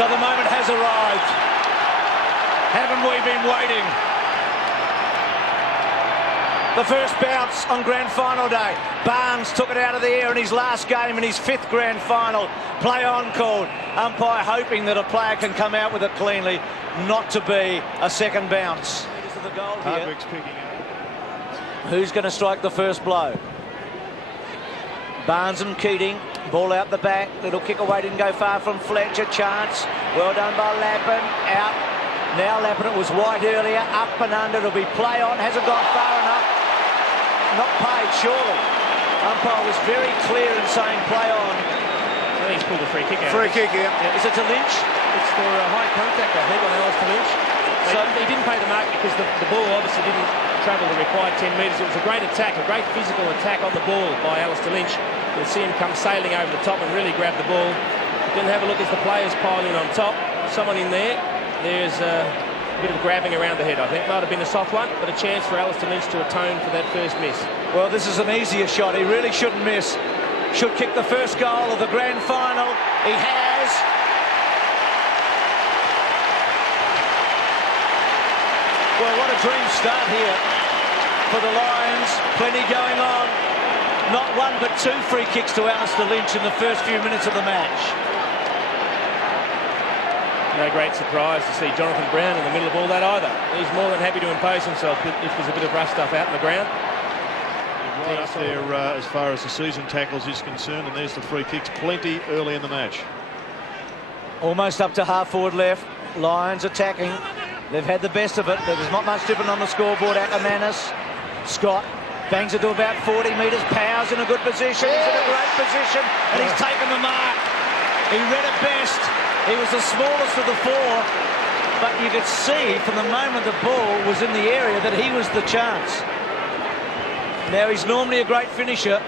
So the moment has arrived. Haven't we been waiting? The first bounce on grand final day. Barnes took it out of the air in his last game in his 5th grand final. Play on called. Umpire hoping that a player can come out with it cleanly, not to be a second bounce. The goal here. Who's going to strike the first blow? Barnes and Keating. Ball out the back. Little kick away, didn't go far from Fletcher. Chance. Well done by Lappin. Out. Now Lappin. It was White earlier. Up and under. It'll be play on. Hasn't gone far enough. Not paid, surely. Umpire was very clear in saying play on. I think he's pulled a free kick out. Free kick, yeah. Is it to Lynch? It's for a high contact, I think, on Alistair Lynch. So he didn't pay the mark because the ball obviously didn't travel the required 10 metres. It was a great attack, a great physical attack on the ball by Alistair Lynch. You'll see him come sailing over the top and really grab the ball. Then have a look as the players pile in on top. Someone in there. There's a bit of grabbing around the head, I think. Might have been a soft one, but a chance for Alistair Lynch to atone for that first miss. Well, this is an easier shot. He really shouldn't miss. Should kick the first goal of the grand final. He has. Well, what a dream start here for the Lions. Plenty going on. Not one but 2 free kicks to Alistair Lynch in the first few minutes of the match. No great surprise to see Jonathan Brown in the middle of all that either. He's more than happy to impose himself if there's a bit of rough stuff out in the ground. Right up there as far as the season tackles is concerned, and there's the free kicks, plenty early in the match. Almost up to half forward left. Lions attacking. They've had the best of it. There's not much different on the scoreboard. Ackermanis. Scott bangs it to about 40 metres. Powers in a good position. He's in a great position, and he's taken the mark. He read it best. He was the smallest of the 4, but you could see from the moment the ball was in the area that he was the chance. Now, he's normally a great finisher.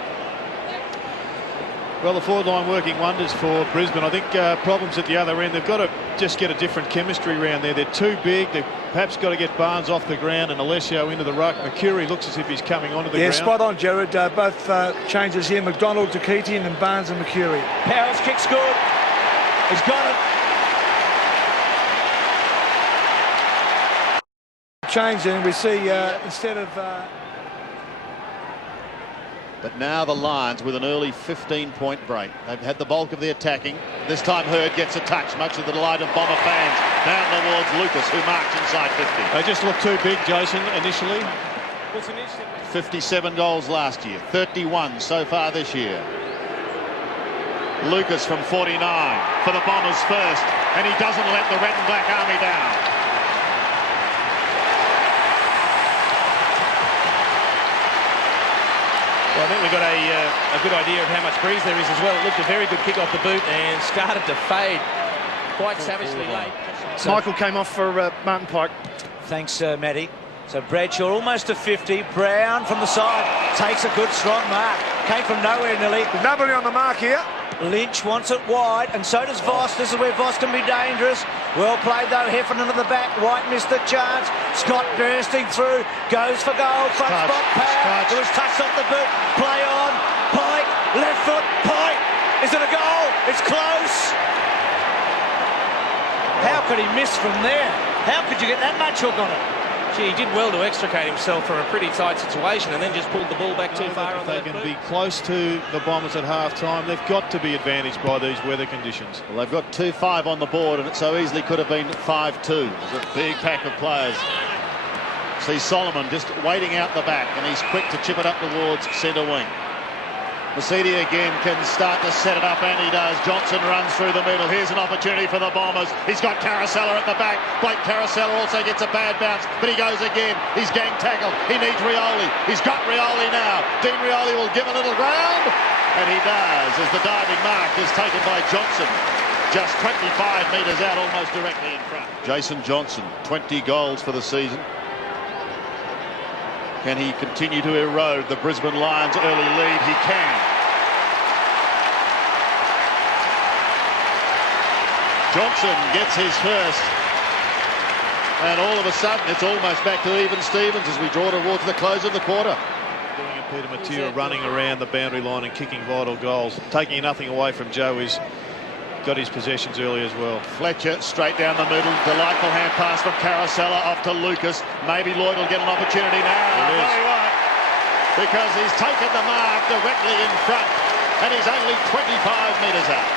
Well, the forward line working wonders for Brisbane. I think problems at the other end. They've got to just get a different chemistry around there. They're too big. They've perhaps got to get Barnes off the ground and Alessio into the ruck. Mercuri looks as if he's coming onto the ground. Yeah, spot on, Jared. Both changes here. McDonald to Keating and Barnes and Mercuri. Powers kicks good. He's got it. Change, and we see instead of... But now the Lions with an early 15-point break. They've had the bulk of the attacking. This time Hurd gets a touch, much to the delight of Bomber fans. Down towards Lucas, who marks inside 50. They just look too big, Jason, initially. 57 goals last year, 31 so far this year. Lucas from 49 for the Bombers first, and he doesn't let the Red and Black Army down. Well, I think we've got a good idea of how much breeze there is as well. It looked a very good kick off the boot and started to fade quite savagely late. So Michael came off for Martin Pike. Thanks, Matty. So Bradshaw almost to 50. Brown from the side takes a good strong mark. Came from nowhere nearly. Nobody on the mark here. Lynch wants it wide, and so does Voss. This is where Voss can be dangerous. Well played though, Heffernan at the back. White missed the chance. Scott bursting through, goes for goal. Front spot, Power. It was touched off the boot. Play on. Pike, left foot. Pike. Is it a goal? It's close. How could he miss from there? How could you get that much hook on it? Gee, he did well to extricate himself from a pretty tight situation and then just pulled the ball back too far on that. They can be close to the Bombers at half-time. They've got to be advantaged by these weather conditions. Well, they've got 2-5 on the board, and it so easily could have been 5-2. It's a big pack of players. See Solomon just waiting out the back, and he's quick to chip it up towards centre wing. Mercedes again can start to set it up, and he does. Johnson runs through the middle. Here's an opportunity for the Bombers. He's got Caracella at the back. Blake Caracella also gets a bad bounce, but he goes again. He's gang tackled. He needs Rioli. He's got Rioli now. Dean Rioli will give a little ground, and he does, as the diving mark is taken by Johnson. Just 25 metres out, almost directly in front. Jason Johnson, 20 goals for the season. Can he continue to erode the Brisbane Lions' early lead? He can. Johnson gets his first. And all of a sudden, it's almost back to even Stevens as we draw towards the close of the quarter. Doing a Peter Matera running around the boundary line and kicking vital goals. Taking nothing away from Joe is got his possessions early as well. Fletcher straight down the middle. Delightful hand pass from Carousella off to Lucas. Maybe Lloyd will get an opportunity now. It is. No, he won't, because he's taken the mark directly in front, and he's only 25 metres out.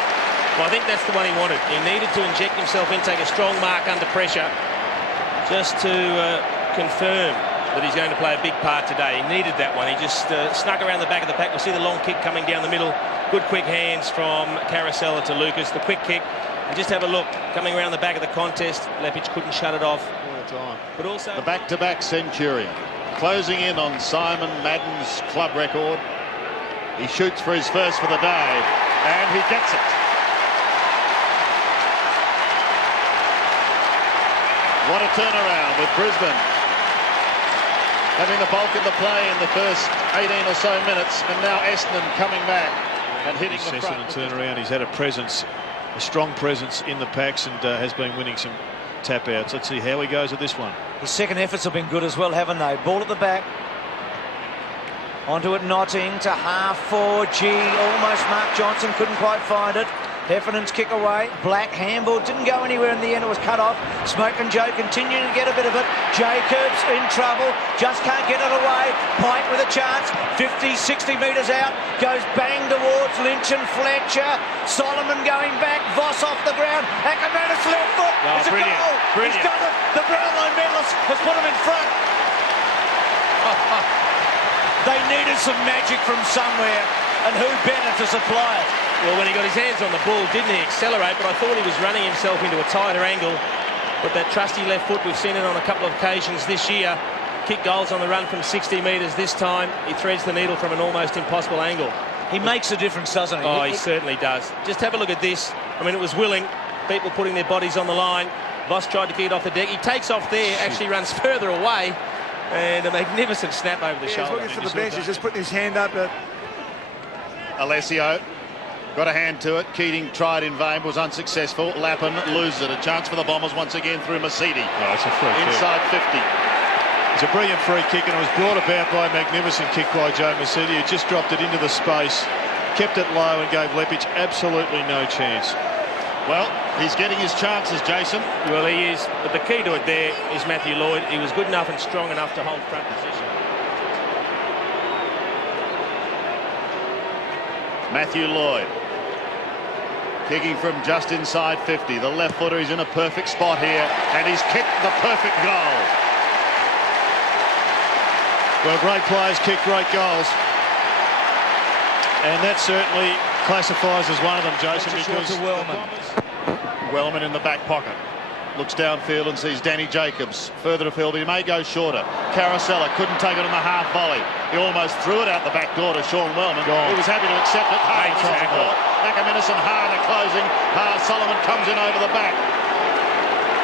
Well, I think that's the one he wanted. He needed to inject himself in, take a strong mark under pressure, just to confirm that he's going to play a big part today. He needed that one. He just snuck around the back of the pack. We'll see the long kick coming down the middle. Good quick hands from Carousella to Lucas. The quick kick. And just have a look. Coming around the back of the contest, Lepic couldn't shut it off. All the time. But also The back-to-back Centurion. Closing in on Simon Madden's club record. He shoots for his first for the day, and he gets it. What a turnaround with Brisbane having the bulk of the play in the first 18 or so minutes, and now Essendon coming back and hitting the front. And turn around. He's had a presence, a strong presence in the packs, and has been winning some tap outs. Let's see how he goes at this one. His second efforts have been good as well, haven't they? Ball at the back. Onto it, Notting to half forward. Almost Mark Johnson, couldn't quite find it. Heffernan's kick away. Black handball, didn't go anywhere in the end. It was cut off. Smoke and Joe continuing to get a bit of it. Jacobs in trouble, just can't get it away. Pike with a chance, 50, 60 metres out. Goes bang towards Lynch and Fletcher. Solomon going back. Voss off the ground. Ackermanis left foot. Oh, It's a brilliant, goal. brilliant. He's done it. The Brownlow medalist has put him in front. They needed some magic from somewhere, and who better to supply it? Well, when he got his hands on the ball, didn't he accelerate? But I thought he was running himself into a tighter angle. But that trusty left foot, we've seen it on a couple of occasions this year. Kick goals on the run from 60 metres. This time, he threads the needle from an almost impossible angle. He makes a difference, doesn't he? Oh, he certainly does. Just have a look at this. I mean, it was willing. People putting their bodies on the line. Voss tried to get off the deck. He takes off there, actually runs further away. And a magnificent snap over the shoulder. He's looking for the bench. He's just putting his hand up. Alessio got a hand to it. Keating tried in vain, was unsuccessful. Lappin loses it. A chance for the Bombers once again through Masidi. Oh, it's a free kick. Inside 50. It's a brilliant free kick, and it was brought about by a magnificent kick by Joe Masidi, who just dropped it into the space, kept it low, and gave Lepic absolutely no chance. Well, he's getting his chances, Jason. Well, he is. But the key to it there is Matthew Lloyd. He was good enough and strong enough to hold front position. Matthew Lloyd kicking from just inside 50. The left footer is in a perfect spot here, and he's kicked the perfect goal. Well, great players kick great goals, and that certainly classifies as one of them, Jason, because to Wellman. Wellman in the back pocket. Looks downfield and sees Danny Jacobs further afield. He may go shorter. Carousella couldn't take it on the half volley. He almost threw it out the back door to Sean Wellman. Gone. He was happy to accept it. Great tackle. Ackermanis and Harder closing. Solomon comes in over the back.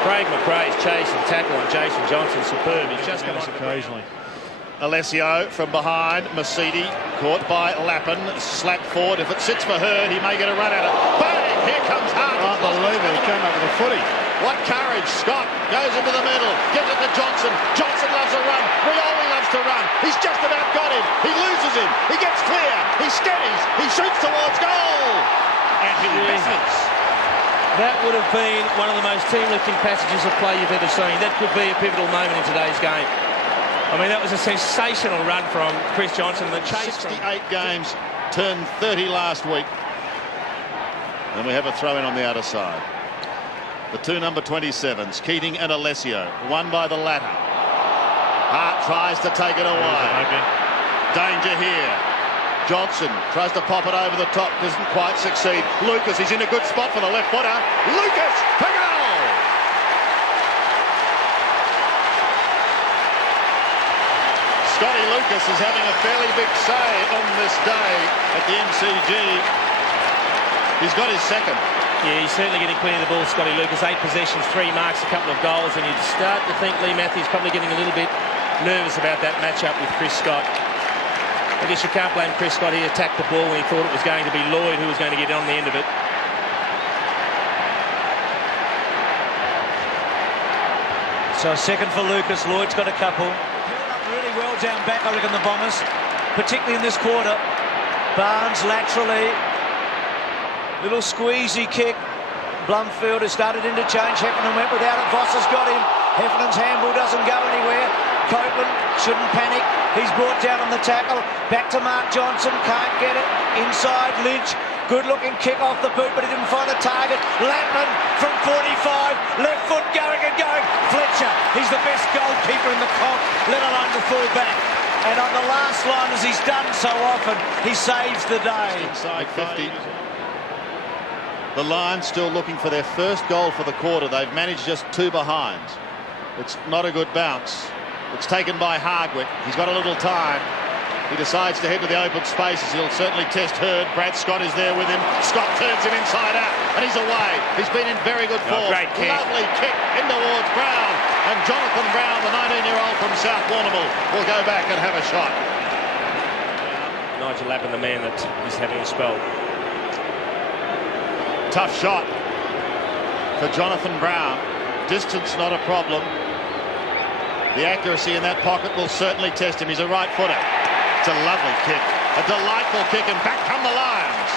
Craig McRae's chase and tackle on Jason Johnson, superb. He's just come on occasionally. Alessio from behind. Masidi caught by Lappin. Slap forward. If it sits for her, he may get a run at it. Bang! Here comes Hart. Unbelievable. He came up with a footy. What courage. Scott goes into the middle. Gives it to Johnson. Johnson loves a run. Rioli loves to run. He's just about got him. He loses him. He gets clear. He steadies. He shoots towards goal. And he misses. That would have been one of the most team-lifting passages of play you've ever seen. That could be a pivotal moment in today's game. I mean, that was a sensational run from Chris Johnson. The chase 68 games, turned 30 last week. And we have a throw in on the outer side. The two number 27s, Keating and Alessio, won by the latter. Hart tries to take it away. Danger here. Johnson tries to pop it over the top, doesn't quite succeed. Lucas, he's in a good spot for the left footer. Lucas, for goal! Scotty Lucas is having a fairly big say on this day at the MCG. He's got his second. Yeah, he's certainly getting clear of the ball, Scotty Lucas. 8 possessions, 3 marks, a couple of goals, and you'd start to think Lee Matthews probably getting a little bit nervous about that matchup with Chris Scott. I guess you can't blame Chris Scott. He attacked the ball when he thought it was going to be Lloyd who was going to get on the end of it. So second for Lucas. Lloyd's got a couple. Really well down back, I reckon, the Bombers, particularly in this quarter. Barnes laterally. Little squeezy kick. Blumfield has started interchange. Heffernan went without it. Voss has got him. Heffernan's handball doesn't go anywhere. Copeland shouldn't panic. He's brought down on the tackle. Back to Mark Johnson. Can't get it. Inside Lynch. Good looking kick off the boot, but he didn't find a target. Lampman from 45. Left foot going and going. Fletcher. He's the best goalkeeper in the comp, let alone the full back. And on the last line, as he's done so often, he saves the day. Inside 50. The Lions still looking for their first goal for the quarter. They've managed just 2 behind. It's not a good bounce. It's taken by Hardwick. He's got a little time. He decides to head to the open spaces. He'll certainly test Hurd. Brad Scott is there with him. Scott turns him inside out, and he's away. He's been in very good form. Great kick. Lovely kick in towards Brown. And Jonathan Brown, the 19-year-old from South Warrnambool, will go back and have a shot. Nigel Lappin, the man that is having a spell. Tough shot for Jonathan Brown. Distance not a problem. The accuracy in that pocket will certainly test him. He's a right footer. It's a lovely kick. A delightful kick, and back come the Lions.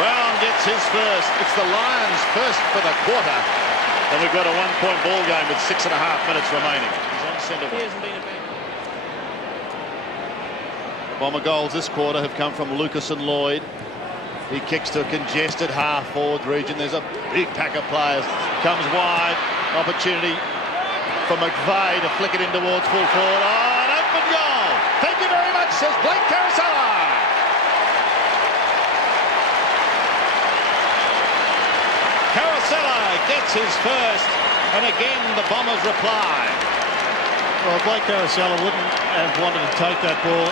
Brown gets his first. It's the Lions' first for the quarter. And we've got a 1-point ball game with 6.5 minutes remaining. He's on centre. He hasn't been a bad. Bomber goals this quarter have come from Lucas and Lloyd. He kicks to a congested half-forward region. There's a big pack of players. Comes wide. Opportunity for McVeigh to flick it in towards full forward. Oh, an open goal. Thank you very much, says Blake Carosella. Carosella gets his first, and again the Bombers reply. Well, Blake Carosella wouldn't have wanted to take that ball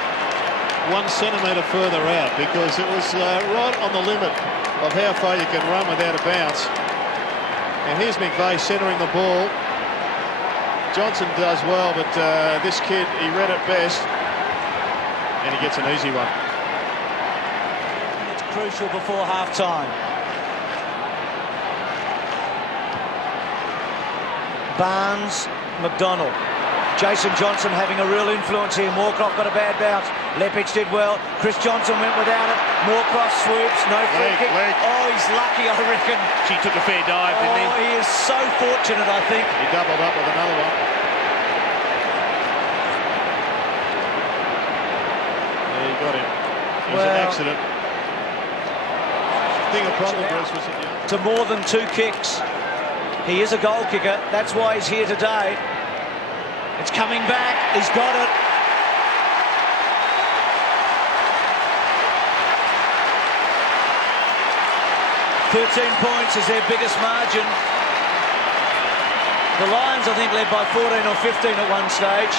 1 centimetre further out, because it was right on the limit of how far you can run without a bounce. And here's McVeigh centering the ball. Johnson does well, but this kid, he read it best, and he gets an easy one. It's crucial before half-time. Barnes, McDonald. Jason Johnson having a real influence here. Moorcroft got a bad bounce. Lepich did well. Chris Johnson went without it. Moorcroft swoops. No free kick. Oh, he's lucky, I reckon. She took a fair dive, didn't he? Oh, he is so fortunate, I think. He doubled up with another one. Yeah, he got him. It was an accident. I think a problem, Bruce, was it? To more than 2 kicks. He is a goal kicker. That's why he's here today. It's coming back. He's got it. "13 points is their biggest margin. The Lions, I think, led by 14 or 15 at one stage.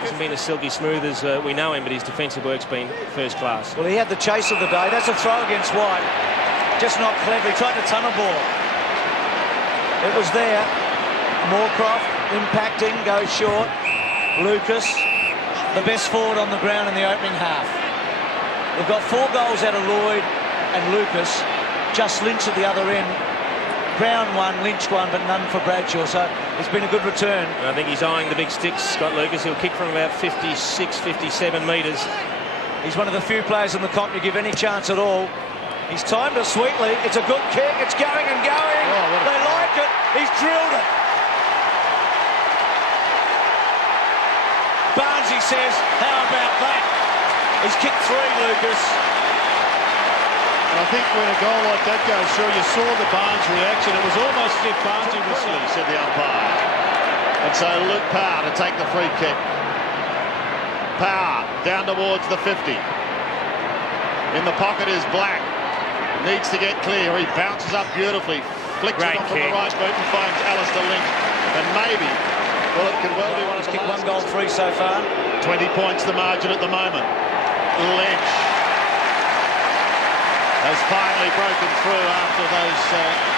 Hasn't been as silky smooth as we know him, but his defensive work's been first class. Well, he had the chase of the day. That's a throw against White. Just not clever. He tried to tunnel ball. It was there. Moorcroft impacting, goes short. Lucas, the best forward on the ground in the opening half. They've got 4 goals out of Lloyd and Lucas. Just Lynch at the other end. Brown one, Lynch one, but none for Bradshaw. So it's been a good return. And I think he's eyeing the big sticks, Scott Lucas. He'll kick from about 56, 57 metres. He's one of the few players in the comp you give any chance at all. He's timed it sweetly. It's a good kick. It's going and going. Oh, they like it. He's drilled it. Barnesy says, how about that? He's kicked 3, Lucas. And I think when a goal like that goes through, you saw the Barnes reaction. It was almost as if Barnesy was Said the umpire. And so Luke Power to take the free kick. Power down towards the 50. In the pocket is Black. Needs to get clear. He bounces up beautifully. Flicks it off from the right boot and finds Alistair Lynch. And maybe, well, it could well be one of the Kicked 1 goal 3 so far. 20 points the margin at the moment. Lynch has finally broken through after those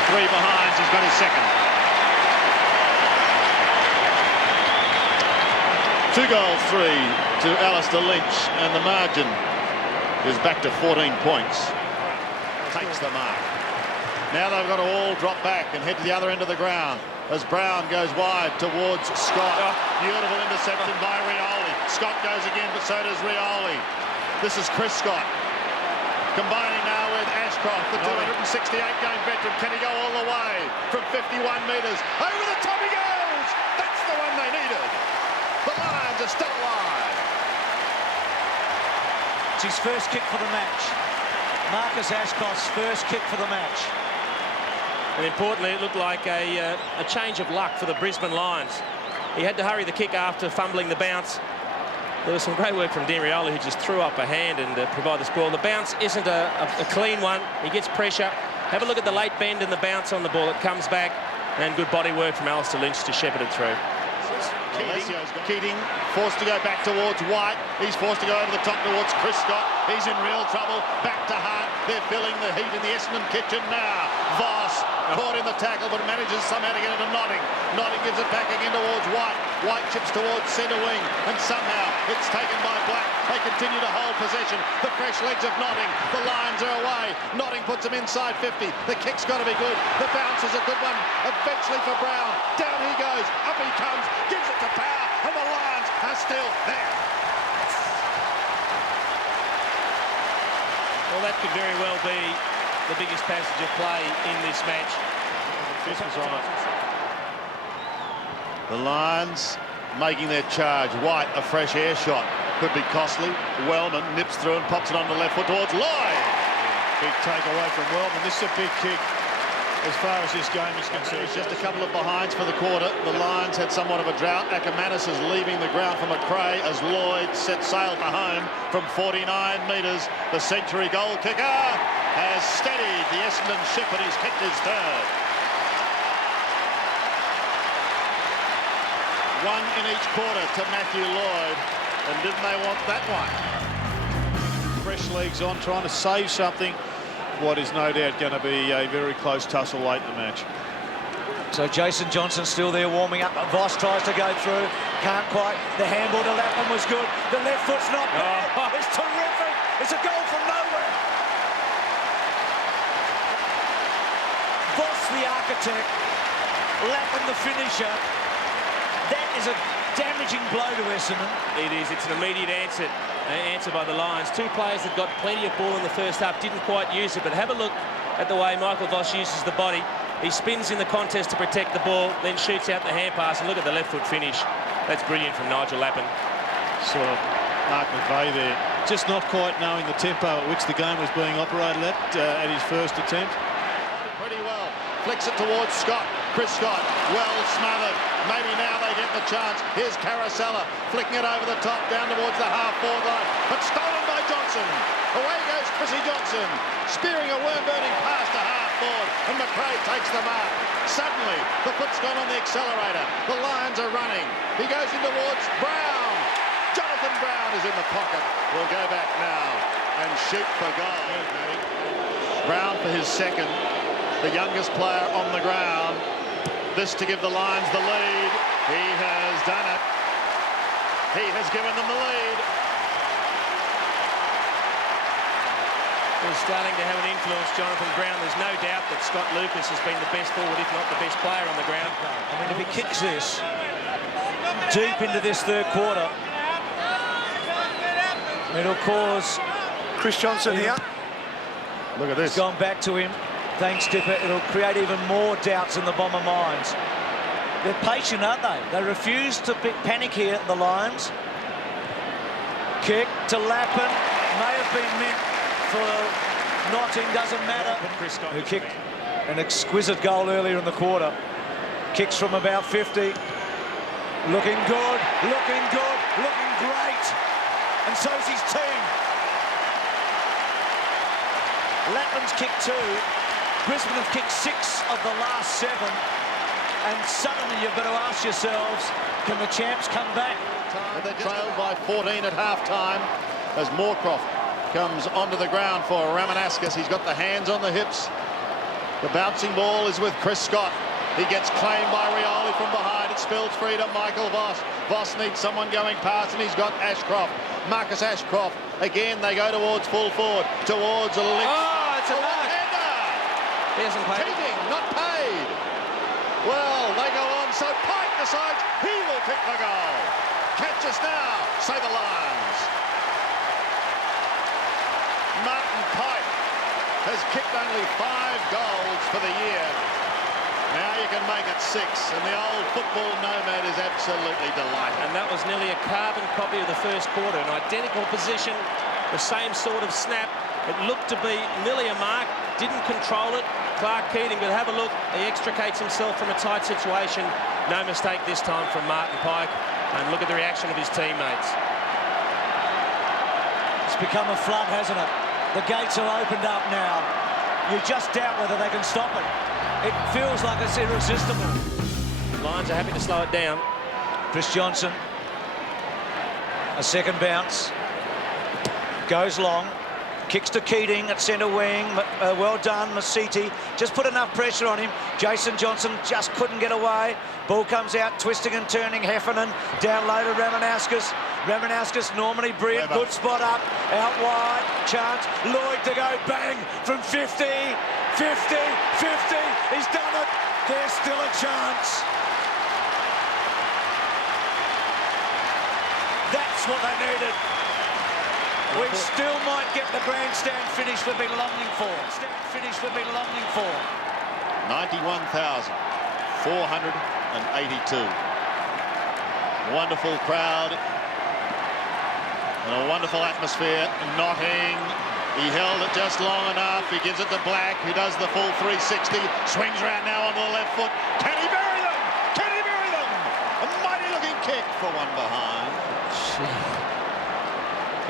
3 behinds. He's got his second. 2 goals, 3 to Alistair Lynch, and the margin is back to 14 points. Takes the mark. Now they've got to all drop back and head to the other end of the ground as Brown goes wide towards Scott. Beautiful interception by Rioli. Scott goes again, but so does Rioli. This is Chris Scott. Combining now with Ashcroft, the 268-game veteran. Can he go all the way from 51 metres? Over the top he goes! That's the one they needed. The Lions are still alive. It's his first kick for the match. Marcus Ashcroft's first kick for the match. And importantly, it looked like a change of luck for the Brisbane Lions. He had to hurry the kick after fumbling the bounce. There was some great work from D'Ariolo, who just threw up a hand and provided the score. The bounce isn't a clean one. He gets pressure. Have a look at the late bend and the bounce on the ball. It comes back, and good body work from Alistair Lynch to shepherd it through. Keating forced to go back towards White. He's forced to go over the top towards Chris Scott. He's in real trouble. Back to Hart. They're feeling the heat in the Essendon kitchen now. Voss caught in the tackle, but manages somehow to get it to Notting. Notting gives it back again towards White. White chips towards centre wing, and somehow it's taken by Black. They continue to hold possession. The fresh legs of Notting. The Lions are away. Notting puts them inside 50. The kick's got to be good. The bounce is a good one. Eventually for Brown. Down he goes. Up he comes. Gives it to Power, and the Lions are still there. Well, that could very well be the biggest passage of play in this match. This was on it. The Lions making their charge. White, a fresh air shot. Could be costly. Wellman nips through and pops it on the left foot towards Lloyd. Big take away from Wellman. This is a big kick as far as this game is concerned. There's just a couple of behinds for the quarter. The Lions had somewhat of a drought. Ackermanis is leaving the ground for McRae as Lloyd set sail for home from 49 metres. The century goal kicker has steadied the Essendon ship, and he's kicked his third. One in each quarter to Matthew Lloyd, and didn't they want that one? Fresh legs on, trying to save something. What is no doubt going to be a very close tussle late in the match. So Jason Johnson still there warming up. Voss tries to go through, can't quite. The handball to Lapham was good. The left foot's not bad. Oh. It's terrific. It's a goal from nowhere. Voss the architect, Lapham the finisher. That is a damaging blow to Essendon. It is. It's an immediate answer by the Lions. Two players that got plenty of ball in the first half, didn't quite use it, but have a look at the way Michael Voss uses the body. He spins in the contest to protect the ball, then shoots out the hand pass, and look at the left foot finish. That's brilliant from Nigel Lappin. Sort of Mark McVeigh there, just not quite knowing the tempo at which the game was being operated at his first attempt. Pretty well. Flicks it towards Scott. Chris Scott, well smothered. Maybe now they get the chance. Here's Caracella, flicking it over the top, down towards the half-forward line, but stolen by Johnson. Away goes Chrissy Johnson, spearing a worm-burning pass to half-forward, and McRae takes the mark. Suddenly, the foot's gone on the accelerator. The Lions are running. He goes in towards Brown. Jonathan Brown is in the pocket. We'll go back now and shoot for goal. Brown for his second, the youngest player on the ground. This to give the Lions the lead. He has done it. He has given them the lead. He's starting to have an influence, Jonathan Brown. There's no doubt that Scott Lucas has been the best forward, if not the best player on the ground. I mean, if he kicks this deep into this third quarter, it'll cause... Chris Johnson here. Look at this. It's gone back to him. Thanks, Dipper. It'll create even more doubts in the Bomber minds. They're patient, aren't they? They refuse to panic here, the Lions. Kick to Lappin. May have been meant for Notting, doesn't matter. Who kicked an exquisite goal earlier in the quarter. Kicks from about 50. Looking good, looking good, looking great. And so's his team. Lappin's kicked 2. Brisbane have kicked 6 of the last 7, and suddenly you've got to ask yourselves, can the champs come back? They're trailed by 14 at half-time as Moorcroft comes onto the ground for Ramanaskas. He's got the hands on the hips. The bouncing ball is with Chris Scott. He gets claimed by Rioli from behind. It spills free to Michael Voss. Voss needs someone going past, and he's got Ashcroft. Marcus Ashcroft. Again, they go towards full forward, towards a lick. Oh, it's a mark. He hasn't paid. Cheating, not paid. Well, they go on, so Pike decides he will kick the goal. Catch us now, say the Lions. Martin Pike has kicked only 5 goals for the year. Now you can make it 6, and the old football nomad is absolutely delighted. And that was nearly a carbon copy of the first quarter. An identical position, the same sort of snap. It looked to be nearly a mark, didn't control it. Clark Keating, but have a look. He extricates himself from a tight situation. No mistake this time from Martin Pike. And look at the reaction of his teammates. It's become a flood, hasn't it? The gates are opened up now. You just doubt whether they can stop it. It feels like it's irresistible. Lions are happy to slow it down. Chris Johnson. A second bounce. Goes long. Kicks to Keating at centre wing. Well done, Masiti. Just put enough pressure on him. Jason Johnson just couldn't get away. Ball comes out, twisting and turning. Heffernan down low to Ramanauskas. Ramanauskas, Normally Brilliant, good spot up. Out wide, chance. Lloyd to go, bang, from 50, 50, 50. He's done it. There's still a chance. That's what they needed. We still might get the grandstand finish we've been longing for. 91,482. Wonderful crowd. And a wonderful atmosphere. Notting. He held it just long enough. He gives it to Black, who does the full 360. Swings around now onto the left foot. Can he bury them? Can he bury them? A mighty looking kick for one behind.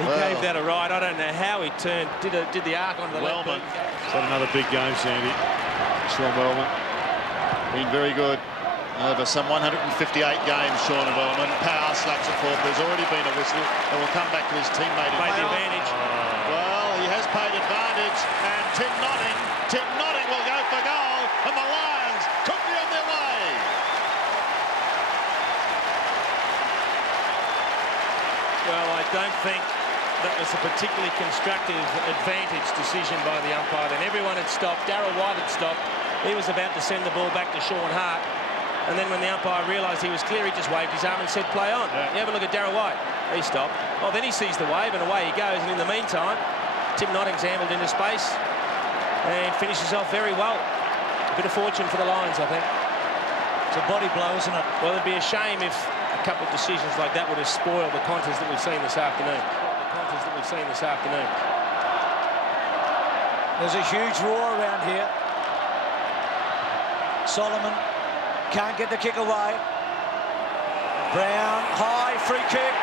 He gave that a ride. I don't know how he turned, did the arc onto the left foot. He's had another big game, Sandy. Sean Wellman. Been very good over some 158 games, Sean Wellman. Power slaps it forward. There's already been a whistle. And will come back to his teammate. Made the advantage. Well, he has paid advantage. And Tim Notting will go for goal. And the Lions could be on their way. Well, I don't think that was a particularly constructive advantage decision by the umpire. Then everyone had stopped. Darryl White had stopped. He was about to send the ball back to Sean Hart. And then when the umpire realised he was clear, he just waved his arm and said, play on. Yeah. You have a look at Darryl White. He stopped. Oh, then he sees the wave and away he goes. And in the meantime, Tim Notting's ambled into space and finishes off very well. A bit of fortune for the Lions, I think. It's a body blow, isn't it? Well, it'd be a shame if a couple of decisions like that would have spoiled the contest that we've seen this afternoon. There's a huge roar around here. Solomon can't get the kick away. Brown, high, free kick.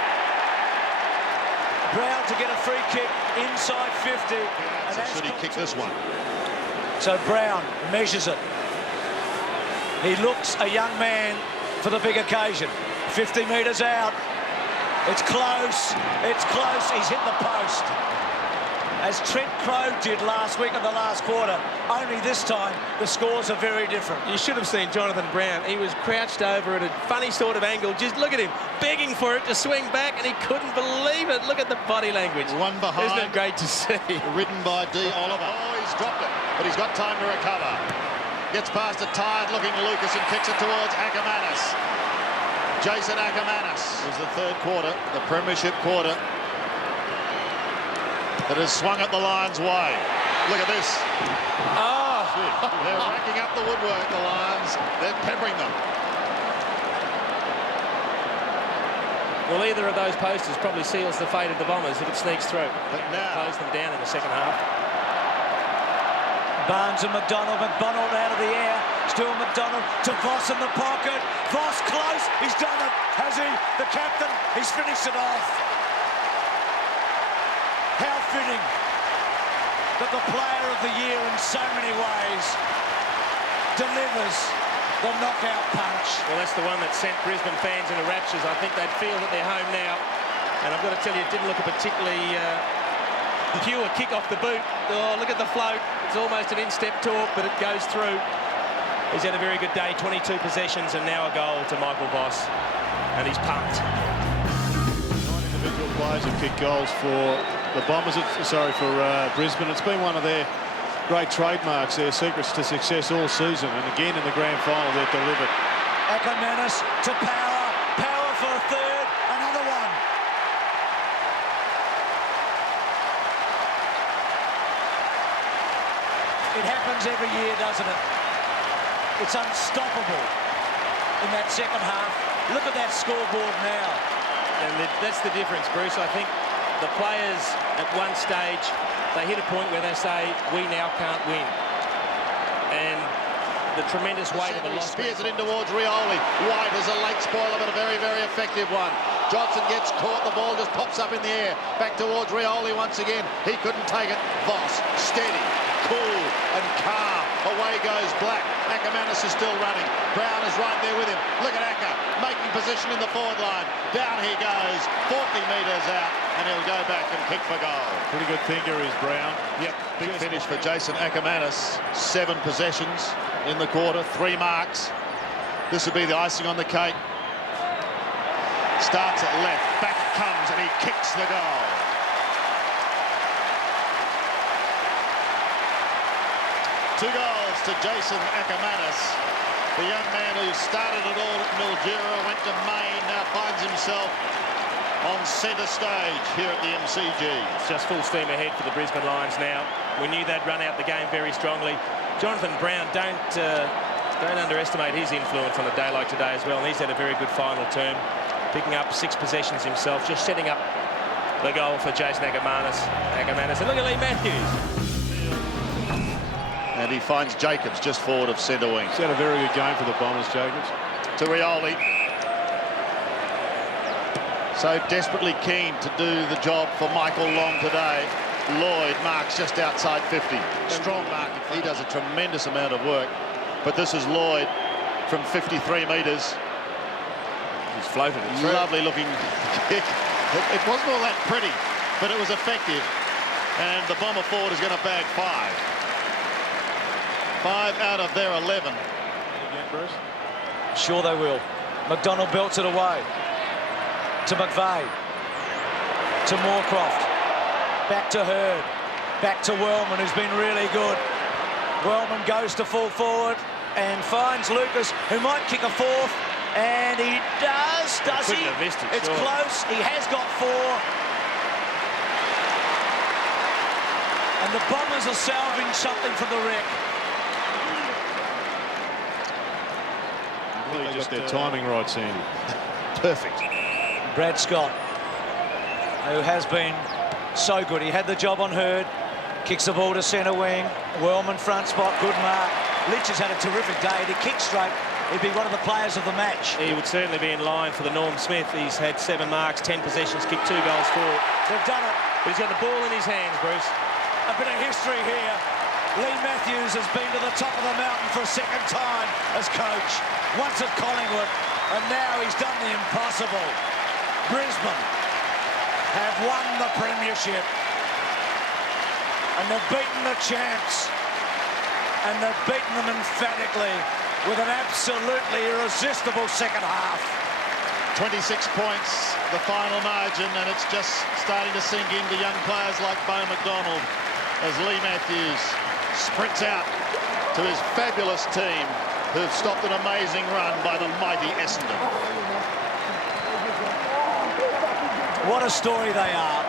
Brown to get a free kick inside 50. So should he kick this one? So Brown measures it. He looks a young man for the big occasion. 50 metres out. It's close. It's close. He's hit the post. As Trent Crowe did last week in the last quarter. Only this time, the scores are very different. You should have seen Jonathan Brown. He was crouched over at a funny sort of angle. Just look at him, begging for it to swing back, and he couldn't believe it. Look at the body language. One behind. Isn't it great to see? Ridden by D. Oliver. Oh, he's dropped it, but he's got time to recover. Gets past a tired-looking Lucas and kicks it towards Ackermanis. Jason Ackermanis is the third quarter, the premiership quarter, that has swung at the Lions' way. Look at this. Oh, they're racking up the woodwork, the Lions. They're peppering them. well, either of those posters probably seals the fate of the Bombers if it sneaks through. But now, Close them down in the second half. Barnes and McDonald out of the air. Still McDonald to Voss in the pocket. Voss close. He's done it. Has he? The captain. He's finished it off. How fitting that the player of the year in so many ways delivers the knockout punch. Well, that's the one that sent Brisbane fans into raptures. I think they'd feel that they're home now. And I've got to tell you, it didn't look a particularly pure kick off the boot. Oh, look at the float. It's almost an instep torque, but it goes through. He's had a very good day, 22 possessions and now a goal to Michael Voss. And he's pumped. 9 individual players have kicked goals for the Bombers, for Brisbane. It's been one of their great trademarks, their secrets to success all season. And again in the grand final, they've delivered. Ackermanis to Power. Power for a third. Another one. It happens every year, doesn't it? It's unstoppable in that second half. Look at that scoreboard now. And that's the difference, Bruce. I think the players at one stage, they hit a point where they say, we now can't win. And the tremendous weight of a loss. Spears it in towards Rioli. White is a late spoiler, but a very, very effective one. Johnson gets caught, the ball just pops up in the air. Back towards Rioli once again. He couldn't take it. Voss, steady, cool and calm. Away goes Black. Ackermanis is still running. Brown is right there with him. Look at Acker, making position in the forward line. Down he goes, 40 metres out, and he'll go back and kick for goal. Pretty good thinker is Brown. Yep, big finish for Jason Ackermanis. 7 possessions in the quarter, 3 marks. This would be the icing on the cake. Starts at left, back comes, and he kicks the goal. Two goals to Jason Ackermanis, the young man who started it all at Mildura, went to Maine, now finds himself on centre stage here at the MCG. It's just full steam ahead for the Brisbane Lions now. We knew they'd run out the game very strongly. Jonathan Brown, don't underestimate his influence on a day like today as well. And he's had a very good final term, picking up 6 possessions himself, just setting up the goal for Jason Ackermanis. And look at Lee Matthews. And he finds Jacobs just forward of centre wing. He's had a very good game for the Bombers, Jacobs. To Rioli. So desperately keen to do the job for Michael Long today. Lloyd marks just outside 50. Strong mark. He does a tremendous amount of work. But this is Lloyd from 53 metres. He's floated it through. Lovely looking kick. It wasn't all that pretty, but it was effective. And the Bomber forward is going to bag 5. 5 out of their 11. Again, Bruce. Sure they will. McDonald belts it away. To McVeigh. To Moorcroft. Back to Hurd. Back to Wellman, who's been really good. Wellman goes to full forward and finds Lucas, who might kick a 4th. And he does he? It's close. He has got 4. And the Bombers are salving something from the wreck. Really just their timing right, Sandy. Perfect. Brad Scott, who has been so good. He had the job on Hurd. Kicks the ball to centre wing. Wellman front spot, good mark. Lynch has had a terrific day. He kicks straight. He'd be one of the players of the match. He would certainly be in line for the Norm Smith. He's had 7 marks, 10 possessions, kicked 2 goals for. They've done it. But he's got the ball in his hands, Bruce. A bit of history here. Lee Matthews has been to the top of the mountain for a 2nd time as coach. Once at Collingwood, and now he's done the impossible. Brisbane have won the premiership. And they've beaten the champs. And they've beaten them emphatically with an absolutely irresistible second half. 26 points, the final margin, and it's just starting to sink into young players like Beau McDonald as Lee Matthews sprints out to his fabulous team who've stopped an amazing run by the mighty Essendon. What a story they are.